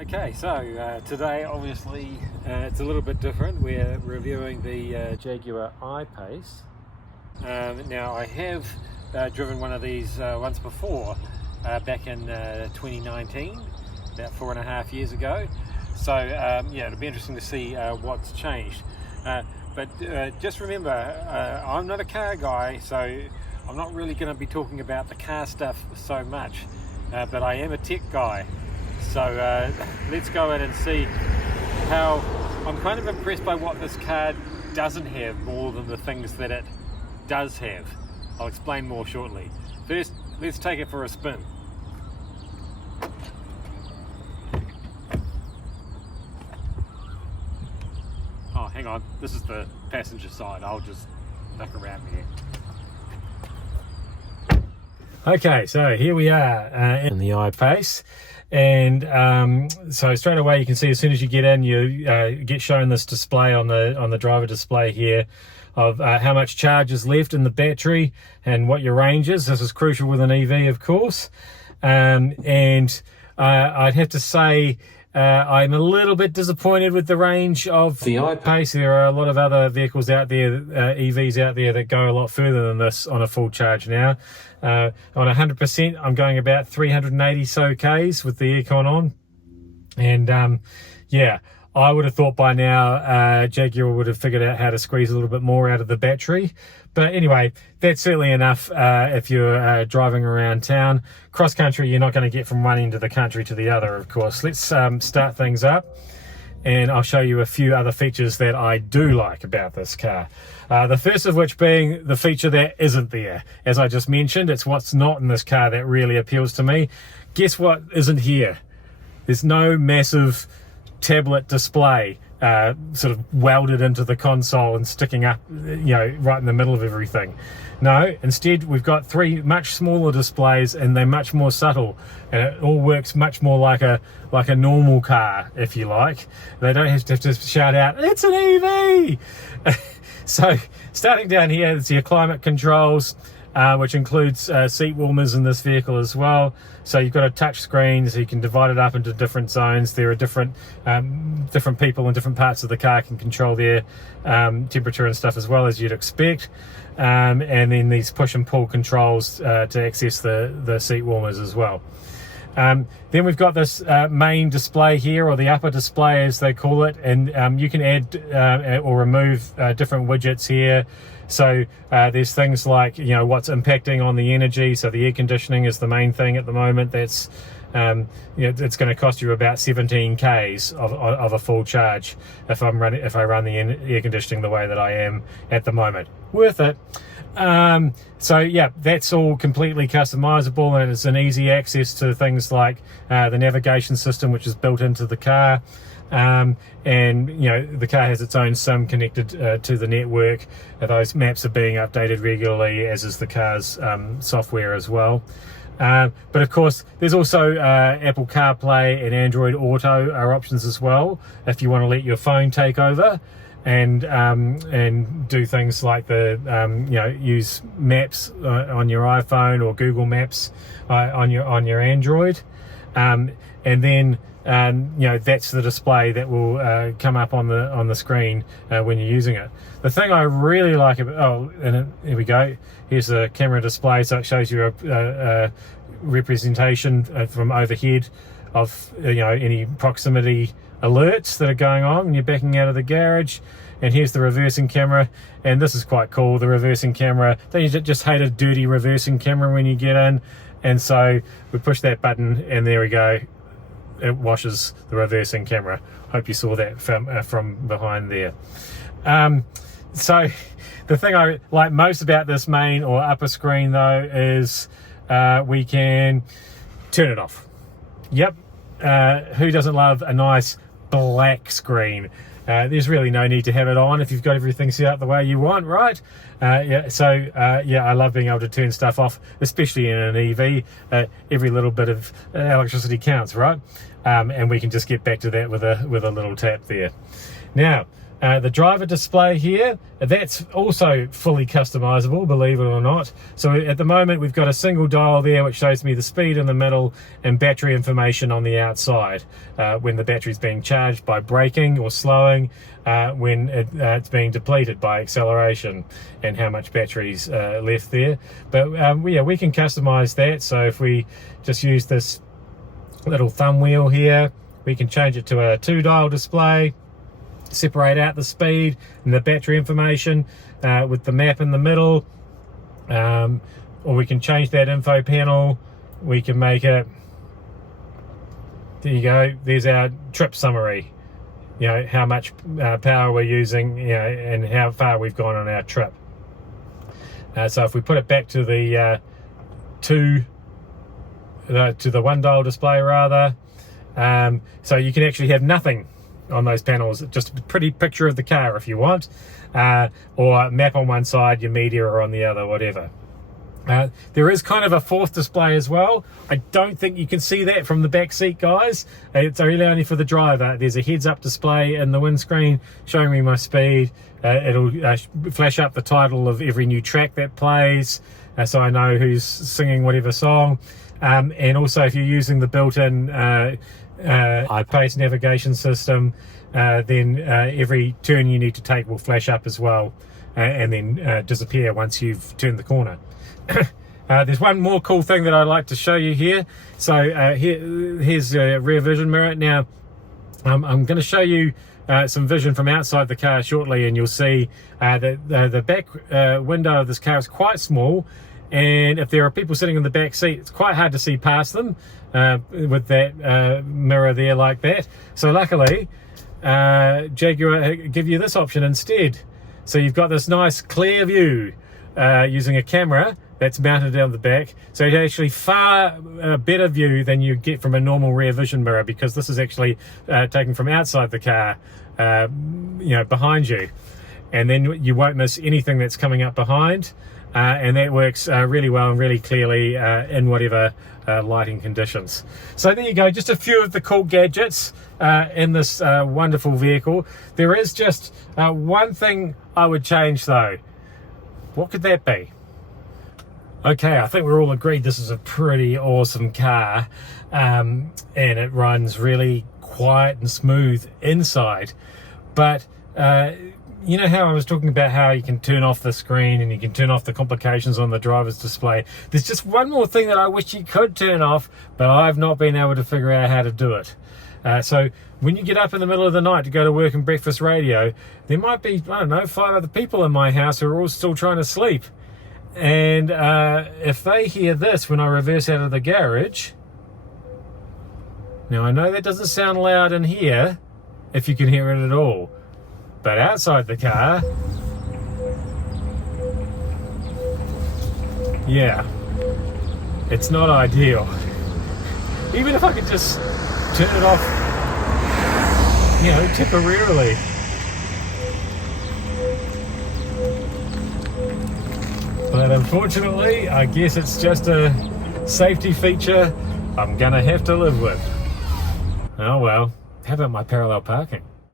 Okay, so today obviously it's a little bit different. We're reviewing the Jaguar I-Pace. Now I have driven one of these once before, back in 2019, about 4.5 years ago. So yeah, it'll be interesting to see what's changed. But just remember, I'm not a car guy, so I'm not really going to be talking about the car stuff so much, but I am a tech guy. So let's go in and see how I'm kind of impressed by what this car doesn't have more than the things that it does have. I'll explain more shortly. First, let's take it for a spin. Oh, hang on, this is the passenger side. I'll just duck around here. Okay, so here we are in the I-Pace. And so straight away you can see, as soon as you get in, you get shown this display on the driver display here of how much charge is left in the battery and what your range is. This is crucial with an EV, of course. And I'd have to say I'm a little bit disappointed with the range of the I-Pace. There are a lot of other vehicles out there, EVs out there, that go a lot further than this on a full charge now. On 100%, I'm going about 380 so Ks with the aircon on. And yeah, I would have thought by now Jaguar would have figured out how to squeeze a little bit more out of the battery. But anyway, that's certainly enough if you're driving around town. Cross country, you're not going to get from one end of the country to the other, of course. Let's start things up, and I'll show you a few other features that I do like about this car. The first of which being the feature that isn't there. As I just mentioned, it's what's not in this car that really appeals to me. Guess what isn't here? There's no massive tablet display sort of welded into the console and sticking up, right in the middle of everything. No, instead we've got three much smaller displays, and they're much more subtle, and it all works much more like a normal car, if you like. They don't have to shout out, "It's an EV!" So starting down here, it's your climate controls, which includes seat warmers in this vehicle as well. So you've got a touch screen, so you can divide it up into different zones. There are different people in different parts of the car can control their temperature and stuff, as well, as you'd expect. And then these push and pull controls to access the seat warmers as well. Then we've got this main display here, or the upper display as they call it, and you can add or remove different widgets here. So there's things like, what's impacting on the energy. So the air conditioning is the main thing at the moment. That's it's going to cost you about 17 Ks of a full charge if I run the air conditioning the way that I am at the moment. Worth it. So yeah, that's all completely customizable, and it's an easy access to things like the navigation system, which is built into the car. And the car has its own SIM connected to the network. Those maps are being updated regularly, as is the car's software as well. But of course, there's also Apple CarPlay and Android Auto are options as well, if you want to let your phone take over and do things like use Maps on your iPhone, or Google Maps on your Android. And then that's the display that will come up on the screen when you're using it. The thing I really like about, here we go. Here's the camera display, so it shows you a representation from overhead of any proximity alerts that are going on when you're backing out of the garage. And here's the reversing camera, and this is quite cool. The reversing camera, don't you just hate a dirty reversing camera when you get in? And so we push that button, and there we go. It washes the reversing camera. Hope you saw that from behind there. So the thing I like most about this main or upper screen, though, is we can turn it off. Yep. Who doesn't love a nice black screen? There's really no need to have it on if you've got everything set up the way you want, right? I love being able to turn stuff off, especially in an EV. Every little bit of electricity counts, right? And we can just get back to that with a little tap there. Now, The driver display here, that's also fully customizable, believe it or not. So at the moment we've got a single dial there which shows me the speed in the middle and battery information on the outside, when the battery's being charged by braking or slowing, when it's being depleted by acceleration, and how much battery's left there. But yeah, we can customize that. So if we just use this little thumb wheel here, we can change it to a 2-dial display, separate out the speed and the battery information with the map in the middle, or we can change that info panel. We can make it, there you go, there's our trip summary, you know, how much power we're using, you know, and how far we've gone on our trip. So if we put it back to the to the 1-dial display rather, so you can actually have nothing on those panels, just a pretty picture of the car if you want, or map on one side, your media or on the other, whatever. There is kind of a fourth display as well. I don't think you can see that from the back seat, guys. It's really only for the driver. There's a heads-up display in the windscreen showing me my speed. It'll flash up the title of every new track that plays, so I know who's singing whatever song. And also if you're using the built-in I-Pace navigation system, then every turn you need to take will flash up as well, and then disappear once you've turned the corner. There's one more cool thing that I'd like to show you here. So here's a rear vision mirror. Now I'm going to show you some vision from outside the car shortly, and you'll see that the back window of this car is quite small, and if there are people sitting in the back seat, it's quite hard to see past them with that mirror there like that. So luckily Jaguar give you this option instead. So you've got this nice clear view using a camera that's mounted down the back, so it's actually far better view than you get from a normal rear vision mirror, because this is actually taken from outside the car, you know, behind you, and then you won't miss anything that's coming up behind, and that works really well and really clearly in whatever lighting conditions. So there you go, just a few of the cool gadgets in this wonderful vehicle. There is just one thing I would change though. What could that be? Okay, I think we're all agreed this is a pretty awesome car, and it runs really quiet and smooth inside. But you know how I was talking about how you can turn off the screen and you can turn off the complications on the driver's display? There's just one more thing that I wish you could turn off, but I've not been able to figure out how to do it. So when you get up in the middle of the night to go to work and breakfast radio, there might be, I don't know, 5 other people in my house who are all still trying to sleep. And if they hear this when I reverse out of the garage, now I know that doesn't sound loud in here, if you can hear it at all, but outside the car, yeah, it's not ideal. Even if I could just turn it off, you know, temporarily. But unfortunately, I guess it's just a safety feature I'm gonna have to live with. Oh well, how about my parallel parking?